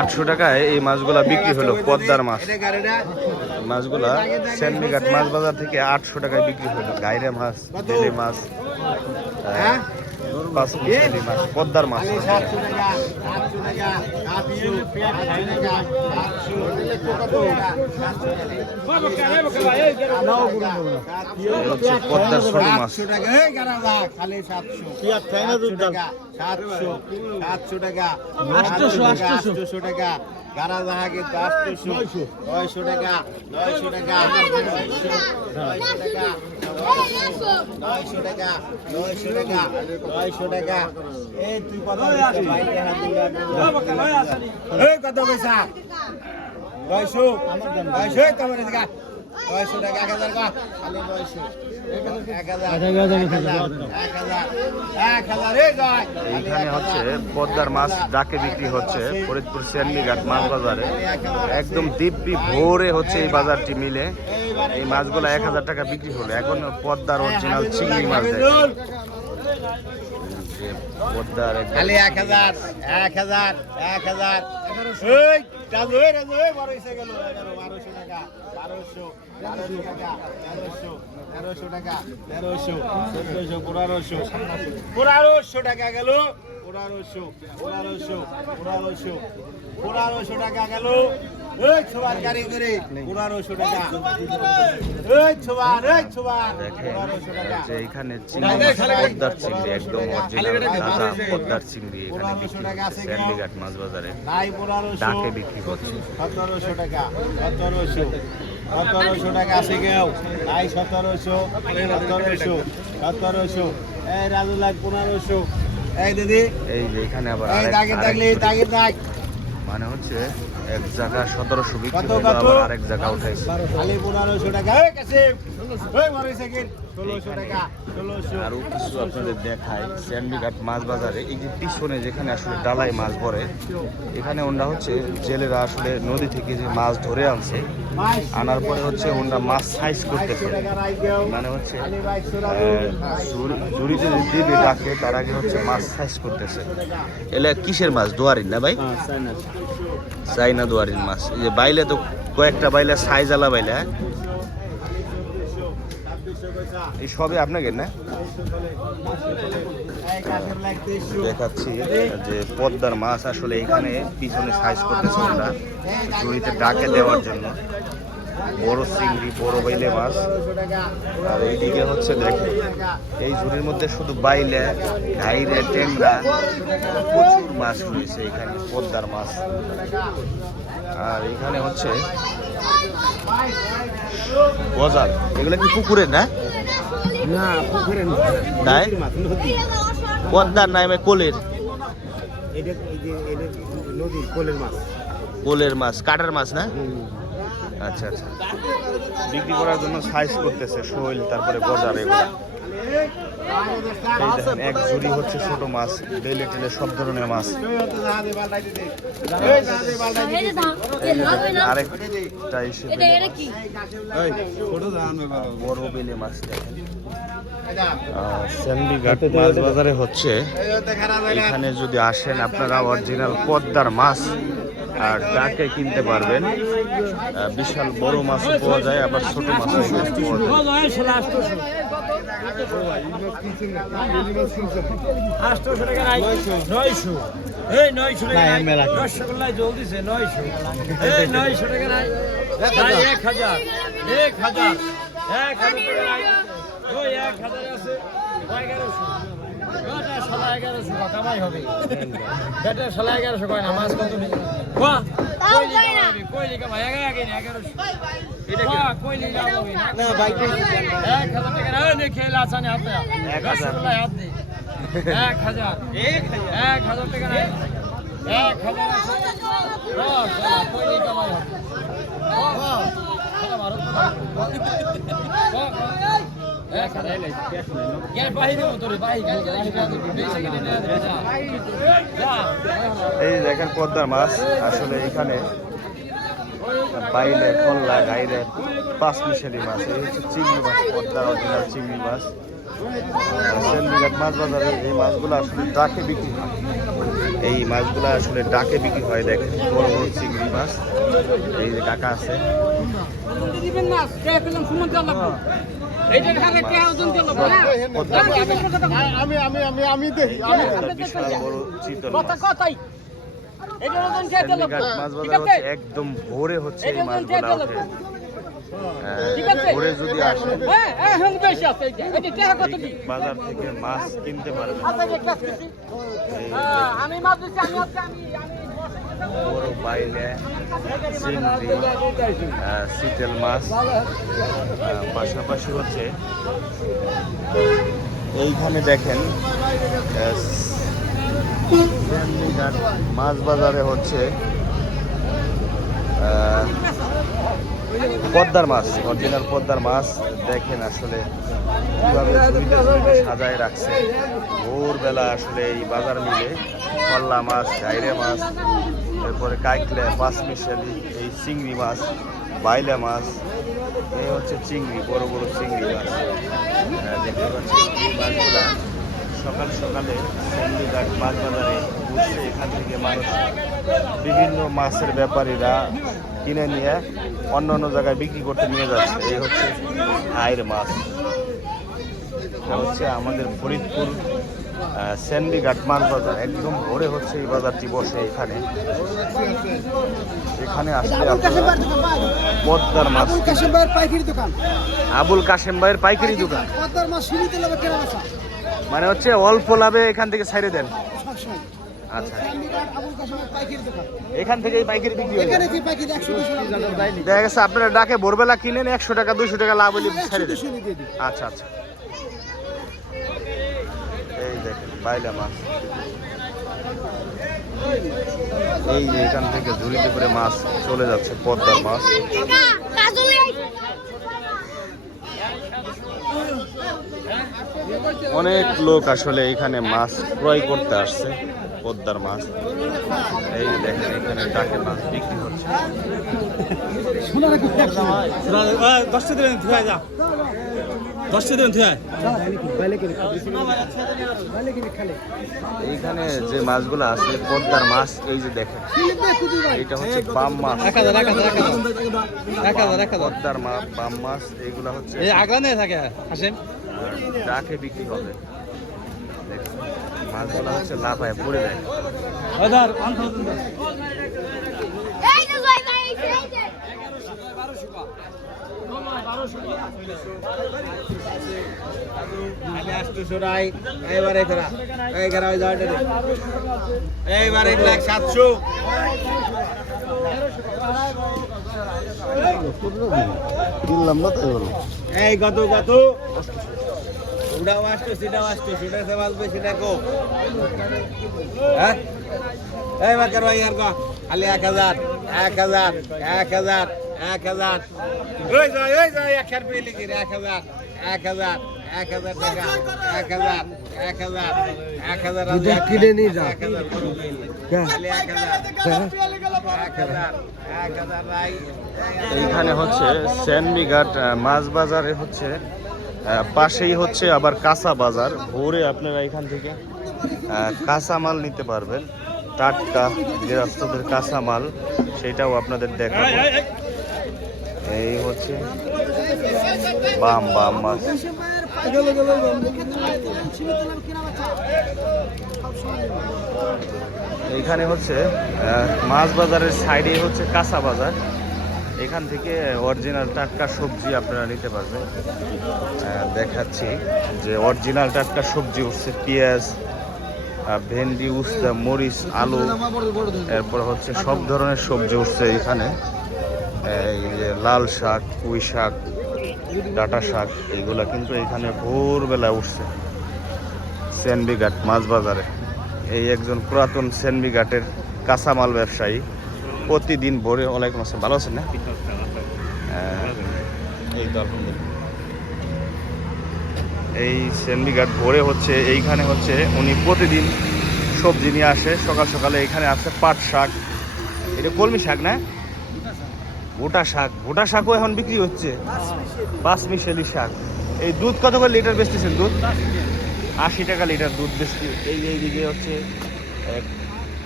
800 টাকায় এই মাছগুলা বিক্রি হলো, পদ্মার মাছ। মাছগুলা সেন্ডিঘাট মাছ বাজার থেকে 800 টাকায় বিক্রি হলো। গাইরে মাছ, বেলে মাছ, পাঁচমিশালি মাছ, পদ্মার মাছ। পদ্মার ছোট মাছ। 700 টাকা, 800 টাকা। গারা জাহা কিন্তু 800, 900 টাকা, 900 টাকা, 900 টাকা, 900 টাকা, 900 টাকা, 900 টাকা। এই তুই কত এই কত পয়সা? 900, 900 তোমার দিকে 900 টাকা, 1000 কর, খালি 900, 1000 এইখানে হচ্ছে পদ্মার মাছ ডাকে বিক্রি হচ্ছে ফরিদপুর সেন্ডিঘাট মাছ বাজারে। একদম দিব্যি ভোরে হচ্ছে এই বাজারটি মিলে। এই মাছগুলো 1000 টাকা বিক্রি হলো। এখন পদ্মার অরিজিনাল চিংড়ি মাছ দেখেন। পদ্মার খালি 1000, 1000, 1000। এই রাজু, রাজু বড় হইছে গেল 1200 টাকা, 1200, 1200 টাকা, 1300, 1300 টাকা, 1300, 1400, 1500, 1500 টাকা গেল, 1500, 1500, 1500, 1500 টাকা গেল। এই ছোবার গাড়ি করে 1500 টাকা। এই ছোবার, এই ছোবার 1500 টাকা। এইখানে চিংড়ি, পদ্মার চিংড়ি, একদম অরিজিনাল তাজা পদ্মার চিংড়ি এখানে বিক্রি হচ্ছে সেন্ডিঘাট মাছ বাজারে। নাই 1500 ডাকে বিক্রি হচ্ছে 1700 টাকা, 1700, 1700 টাকা আছে কেউ? নাই 1700, 1700, 1700। এই রাজু লাগ 1500। এই দিদি, এই যে এখানে আবার এই দাগে দাগলি, দাগে দাগ। মানে হচ্ছে এক জায়গা 1700 বিক্রি হলো, আবার আরেক জায়গা উঠাইছে খালি 1500 টাকা। এই কাসিম, এই বড় সেকেন্ড 1600 টাকা, 1600। আরো কিছু আপনাদের দেখায় সেন্ডিঘাট মাছ বাজারে। এই যে পিছনে যেখানে আসলে ডালাই মাছ পড়ে, এখানে ওরা হচ্ছে জেলেরা আসলে নদী থেকে যে মাছ ধরে আনছে, আনার পরে হচ্ছে ওরা মাছ সাইজ করতেছে। মানে হচ্ছে ঝুড়িতে যে দিবে ডাকে, তার আগে হচ্ছে মাছ সাইজ করতেছে। এলে কিসের মাছ? দোয়ারিন না ভাই? চাইনা দোয়ারিন মাছ। এই যে বাইলে তো কয়েকটা বাইলে সাইজ আলা বাইলে, হ্যাঁ এই সবই আপনাকে না দেখাচ্ছি যে পদ্মার মাছ আসলে এখানে পিছনে সাইজ করতেছে আমরা ঝুড়িতে ডাকে দেওয়ার জন্য। বড় চিংড়ি, বড় বাইলে মাছ। আর এইদিকে হচ্ছে দেখেন এই ঝুড়ির মধ্যে শুধু বাইলে, ঘাইরে, ট্যাংরা, প্রচুর মাছ রয়েছে এখানে, পদ্মার মাছ। আর এখানে হচ্ছে গজাল। এগুলো কি পুকুরের না? না পুকুরের নাই, পদ্মার নাই, কোলের। এটা নদীর কোলের মাছ। কোলের মাছ, কাটার মাছ না? আচ্ছা আচ্ছা, বিক্রি করার জন্য সাইজ করতেছে শৈল, তারপরে গজার। এগুলো এক ঝুড়ি হচ্ছে ছোট মাছ, বেলে টেলে সব ধরনের মাছ। আরেকটা এসে বড় বেলে মাছ দেখেন। সেন্ডিঘাট মাছ বাজারে হচ্ছে, এখানে যদি আসেন আপনারা অরিজিনাল পদ্মার মাছ আর ডাকে কিনতে পারবেন। বিশাল বড় মাছ পাওয়া যায়, আবার ছোট মাছ পাওয়া যায়। 800 টাকা নাই, 900। এই 900 টাকা নাই, রসগোল্লা জলদিছে 900। এই 900 টাকা নাই, 1000, 1000, 1000 টাকা নাই। ওই 1000 আছে 1100। বেটা শালা 1100 কামাই হবে। বেটা শালা 1100 কয় না, মাছ কত নেই? বাহ, কইলি কামাই 1100। এটা কি কইলি যাবে না ভাই? 1000 টাকা না, নে খেলা আসানে হাতে 1000 হাত দে। 1000, 1000 টাকা নাই, 1000 আছে। রস কইলি কামাই হবে। শালা মারো এই দেখেন পদ্মার মাছ আসলে এখানে বাইলে, খল্লা, গাইলে, পাঁচমিশালি মাছ। এই হচ্ছে চিংড়ি মাছ, পদ্মার অরিজিনাল চিংড়ি মাছ। সেন্ডিঘাট মাছ বাজারে এই মাছগুলো আসলে ডাকে বিক্রি হয়। এই মাছগুলো আসলে ডাকে বিক্রি হয়। দেখেন বড় বড় চিংড়ি মাছ। এই যে কাকা আছে, বিশাল বড় চিতল মাছ। সেন্ডিঘাট মাছ বাজার হচ্ছে একদম ভোরে হচ্ছে এই মাছগুলা ওঠে। ভোরে যদি আসে বাজার থেকে মাছ কিনতে পারবেন। বড় বাইলে, চিংড়ি, চিতল মাছ, পাশাপাশি হচ্ছে এইখানে দেখেন সেন্ডিঘাট মাছ বাজারে হচ্ছে পদ্মার মাছ, অরিজিনাল পদ্মার মাছ। দেখেন আসলে কিভাবে ঝুড়িতে ঝুড়িতে সাজায় রাখছে। ভোরবেলা আসলে এই বাজার মিলে কল্লা মাছ, গাইরে মাছ, এরপরে কাইকলে, পাঁচমিশালি, এই চিংড়ি মাছ, বাইলা মাছ, এই হচ্ছে চিংড়ি, বড় বড় চিংড়ি মাছ। দেখতে পাচ্ছি এই মাছগুলা সকাল সকালে সেন্ডিঘাট মাছ বাজারে বসে এখান থেকে মানুষ বিভিন্ন মাছের ব্যাপারীরা কিনে নিয়ে অন্য অন্য জায়গায় বিক্রি করতে নিয়ে যাচ্ছে। এই হচ্ছে আইর মাছ। হচ্ছে আমাদের ফরিদপুর সেন্ডিঘাট মাছ বাজার। একদম ভোরে হচ্ছে এই বাজারটি বসে। এখানে আসলে আপনারা পদ্মার মাছ, আবুল কাশেম ভাইয়ের পাইকারি দোকান, মানে হচ্ছে অল্প লাভে এখান থেকে ছাইড়ে দেন। আচ্ছা, এখান থেকে পাইকারি বিক্রি হয়। দেখা গেছে আপনারা ডাকে ভোরবেলা কিনেন 100 টাকা 200 টাকা লাভ হলে ছাইড়ে দেন। আচ্ছা আচ্ছা, এই দেখেন বাইলা মাছ। এই যে এখান থেকে ঝুড়িতে করে মাছ চলে যাচ্ছে, পদ্মার মাছ। অনেক লোক আসলে এখানে মাছ ক্রয় করতে আসছে, পদ্মার মাছ। এই দেখেন এখানে ডাকে মাছ বিক্রি হচ্ছে। এইখানে যে মাছগুলো আছে পদ্মার মাছ, এই যে দেখেন এটা হচ্ছে বাম মাছ, পদ্মার মাছ, বাম মাছ। এইগুলা হচ্ছে ডাকে বিক্রি হবে। মাছগুলো হচ্ছে লাফায় পড়ে যায়। কিনলাম না তাই বলো। এই কত কত ওটাও আসতো, সেটাও আসতো, সেটা সে বাঁচবে, সেটা কো। হ্যাঁ এই বাকার ভাই আর কো খালি 1000 1000 1000 1000 ওই যাই 1000 পেয়ে লিখি 1000 1000 1000 টাকা 1000 1000 1000 কিনে নিয়ে যা খালি 1000 রাই। এইখানে হচ্ছে সেন্ডিঘাট মাছ বাজারে হচ্ছে পাশেই হচ্ছে আবার কাঁচা বাজার। ভোরে আপনারা এখান থেকে কাঁচা মাল নিতে পারবেন, টাটকা গৃহস্থদের কাঁচা মাল, সেটাও আপনাদের দেখাবো। এই হচ্ছে বাম মাছ। এইখানে হচ্ছে মাছ বাজারের সাইডে হচ্ছে কাঁচা বাজার। এখান থেকে অরিজিনাল টাটকা সবজি আপনারা নিতে পারবেন। দেখাচ্ছি যে অরিজিনাল টাটকা সবজি উঠছে, পেঁয়াজ, ভেন্ডি, উস্তা, মরিচ, আলু, এরপর হচ্ছে সব ধরনের সবজি উঠছে এখানে। এই যে লাল শাক, পুঁই শাক, ডাঁটা শাক, এইগুলা কিন্তু এখানে ভোরবেলা উঠছে সেন্ডিঘাট মাছ বাজারে। এই একজন পুরাতন সেন্ডিঘাটের কাঁচামাল ব্যবসায়ী প্রতিদিন ভোরে। ওয়ালাইকুম আসসালাম, ভালো আছেন না? এই তো আলহামদুলিল্লাহ। এই সেন্ডিঘাট ভোরে হচ্ছে এইখানে হচ্ছে উনি প্রতিদিন সবজি নিয়ে আসে। সকাল সকালে এখানে আসছে পাট শাক, এটা কলমি শাক না, ভুটা শাক। ভুটা শাকও এখন বিক্রি হচ্ছে, পাঁচমিশালি শাক। এই দুধ কত করে লিটার বেচতেছেন? দুধ 80 টাকা লিটার দুধ বেচতে। এইদিকে হচ্ছে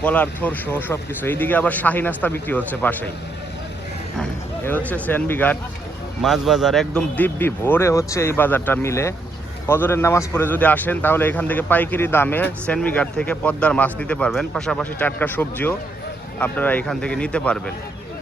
কলার থোর সহ সব কিছু। এইদিকে আবার শাহী নাস্তা বিক্রি হচ্ছে পাশেই। এ হচ্ছে সেনবিঘাট মাছ বাজার, একদম দিব্যি ভোরে হচ্ছে এই বাজারটা মিলে। ফজরের নামাজ পড়ে যদি আসেন তাহলে এখান থেকে পাইকারি দামে সেনবিঘাট থেকে পদ্মার মাছ নিতে পারবেন, পাশাপাশি টাটকা সবজিও আপনারা এখান থেকে নিতে পারবেন।